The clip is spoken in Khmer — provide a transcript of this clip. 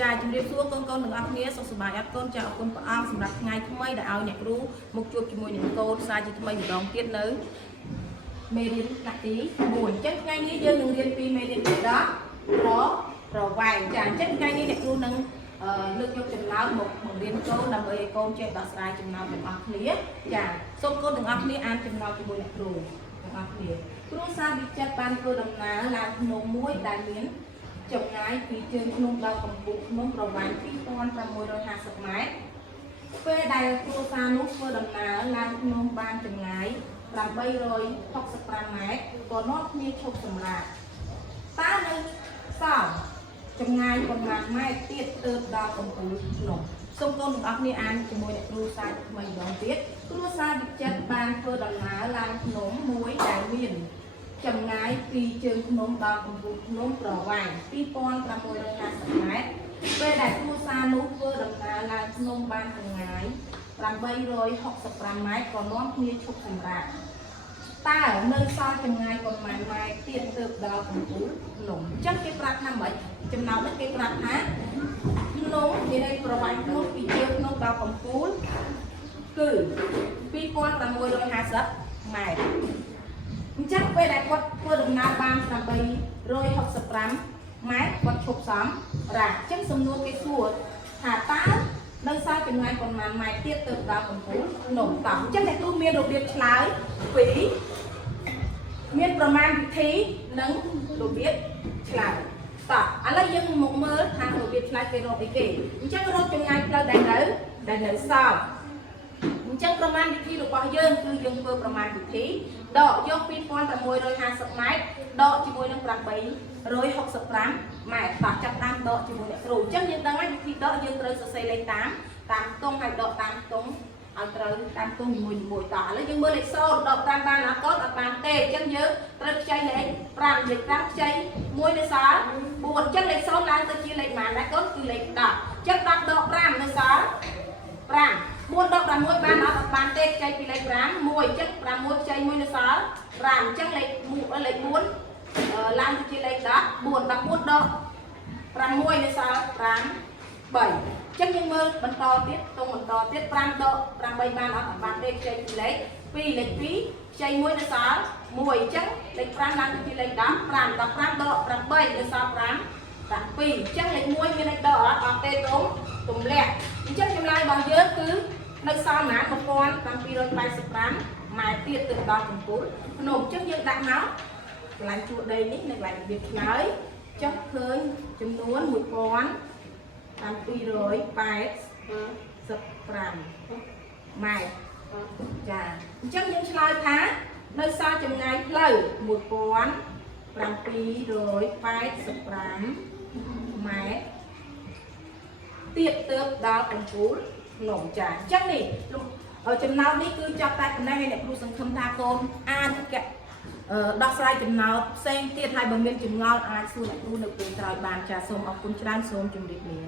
ចាជំរាបសួរកូនទាំងអស់គ្នាសុខសប្បាយអត់កូនចាអរគុណព្រះអង្គសម្រាប់ថ្ងៃថ្មីដែលឲ្យអ្នកគ្រូមកជួបជាមួយនឹងកូនសាជាថ្មីម្ដងទៀតនៅមេរៀនណាទី1អញ្ចឹងថ្ងៃនេះយើងនឹងរៀនពីមេរៀនទី10ប្រវែងចាអញ្ចឹងថ្ងៃនេះអ្នកគ្រូនឹងលើកយកចំណោទមកបង្រៀនកូនដើម្បីឲ្យកូនចេះដោះស្រាយចំណោទទាំងអស់គ្នាចាសូមកូនទាំងអស់គ្នាអានចំណោទជាមួយអ្នកគ្រូទាំងអស់គ្នាគ្រូសាវិចិត្របានធ្វើដំណើរឡើងភ្នំមួយដែលមានចម្ងាយពីជើងភ្នំដល់កំពូលភ្នំប្រវែង 2650 ម៉ែត្រពេលដែលគ្រួសារនោះធ្វើដំណើរឡើងភ្នំបានចម្ងាយ 865 ម៉ែត្រក៏នាំគ្នាឈប់សម្រាកតើនៅសល់ចម្ងាយប៉ុន្មានម៉ែត្រទៀតទើបដល់កំពូលភ្នំសូមកូនទាំងអស់គ្នាអានជាមួយអ្នកគ្រូសាថ្មីម្ដងទៀតគ្រួសារវិចិត្របានធ្វើដំណើរឡើងភ្នំមួយដែលមានចម្ងាយពីជើងភ្នំដល់កំពូលភ្នំប្រវែង 2650 ម៉ែត្រពេលដែលគ្រួសារនោះធ្វើដំណើរឡើងភ្នំបានចម្ងាយ 865 ម៉ែត្រក៏នាំគ្នាឈប់សម្រាកតើនៅសល់ចម្ងាយប៉ុន្មានម៉ែត្រទៀតទើបដល់កំពូលភ្នំអញ្ចឹងគេប្រាប់ថាម៉េចចំណោទនេះគេប្រាប់ថាភ្នំមានន័យប្រវែងភ្នំពីជើងភ្នំដល់កំពូលគឺ 2650 ម៉ែត្រអញ្ចឹងពេលដែលគាត់ធ្វើដំណើរបាន 865 ម៉ែត្រគាត់ឈប់សម្រាកអញ្ចឹងសំណួរគេសួរថាតើនៅសល់ចម្ងាយប៉ុន្មានម៉ែត្រទៀតទៅដល់កំពូលភ្នំតោះអញ្ចឹងអ្នកគ្រូមានរបៀបឆ្លើយពីរមានប្រមាណវិធីនិងរបៀបឆ្លើយតោះឥឡូវយើងមកមើលថារបៀបឆ្លើយគេរកអីគេអញ្ចឹងរកចម្ងាយផ្លូវដែលនៅសល់អញ្ចឹងប្រមាណវិធីរបស់យើងគឺយើងធ្វើប្រមាណវិធីដកយក 2650 ម៉ែត្រដកជាមួយនឹង 865 ម៉ែត្រតោះចាប់តាមដកជាមួយអ្នកគ្រូអញ្ចឹងយើងដឹងហើយវិធីដកយើងត្រូវសរសេរលេខតាមខ្ទង់ហើយដកតាមខ្ទង់ឲ្យត្រូវតាមខ្ទង់នីមួយៗតោះឥឡូវយើងមើលលេខ0ដកតាមបានអត់អត់បានទេអញ្ចឹងយើងត្រូវខ្ចីលេខ5លេខ5ខ្ចី1នៅសល់4អញ្ចឹងលេខ0ឡើងទៅជាលេខប៉ុន្មានដែរកូនគឺលេខ10អញ្ចឹង10ដក5នៅសល់5 4ដក6បានអត់បានទេខ្ចីពីលេខ5 1អញ្ចឹង6ខ្ចី1នៅសល់5អញ្ចឹងលេខ4ឡើងទៅជាលេខ14 14ដក6នៅសល់5 3អញ្ចឹងយើងមើលបន្តទៀតតង់បន្តទៀត5ដក8បានអត់បានទេខ្ចីពីលេខ2លេខ2ខ្ចី1នៅសល់1អញ្ចឹងលេខ5ឡើងទៅជាលេខ15 15ដក8នៅសល់5 7អញ្ចឹងលេខ1មានលេខដកអត់ទេទម្លាក់អញ្ចឹងចម្លើយរបស់យើងគឺនៅសល់ណា1785 ម៉ែត្រទៀតទៅដល់កំពូលភ្នំអញ្ចឹងយើងដាក់មកកន្លែងជួរដីនេះនៅកន្លែងរបៀបឆ្លើយចុះឃើញចំនួន1785ម៉ែត្រចាអញ្ចឹងយើងឆ្លើយថានៅសល់ចម្ងាយផ្លូវ1785 ម៉ែត្រទៀតទើបដល់កំពូលភ្នំចាអញ្ចឹងនេះចំណោទនេះគឺចាប់តែប៉ុណ្ណេះហើយអ្នកគ្រូសង្ឃឹមថាកូនអានដោះស្រាយចំណោទផ្សេងទៀតហើយបើមានចម្ងល់អាចសួរអ្នកគ្រូនៅពេលក្រោយបានចាសូមអរគុណច្រើនសូមជម្រាបលា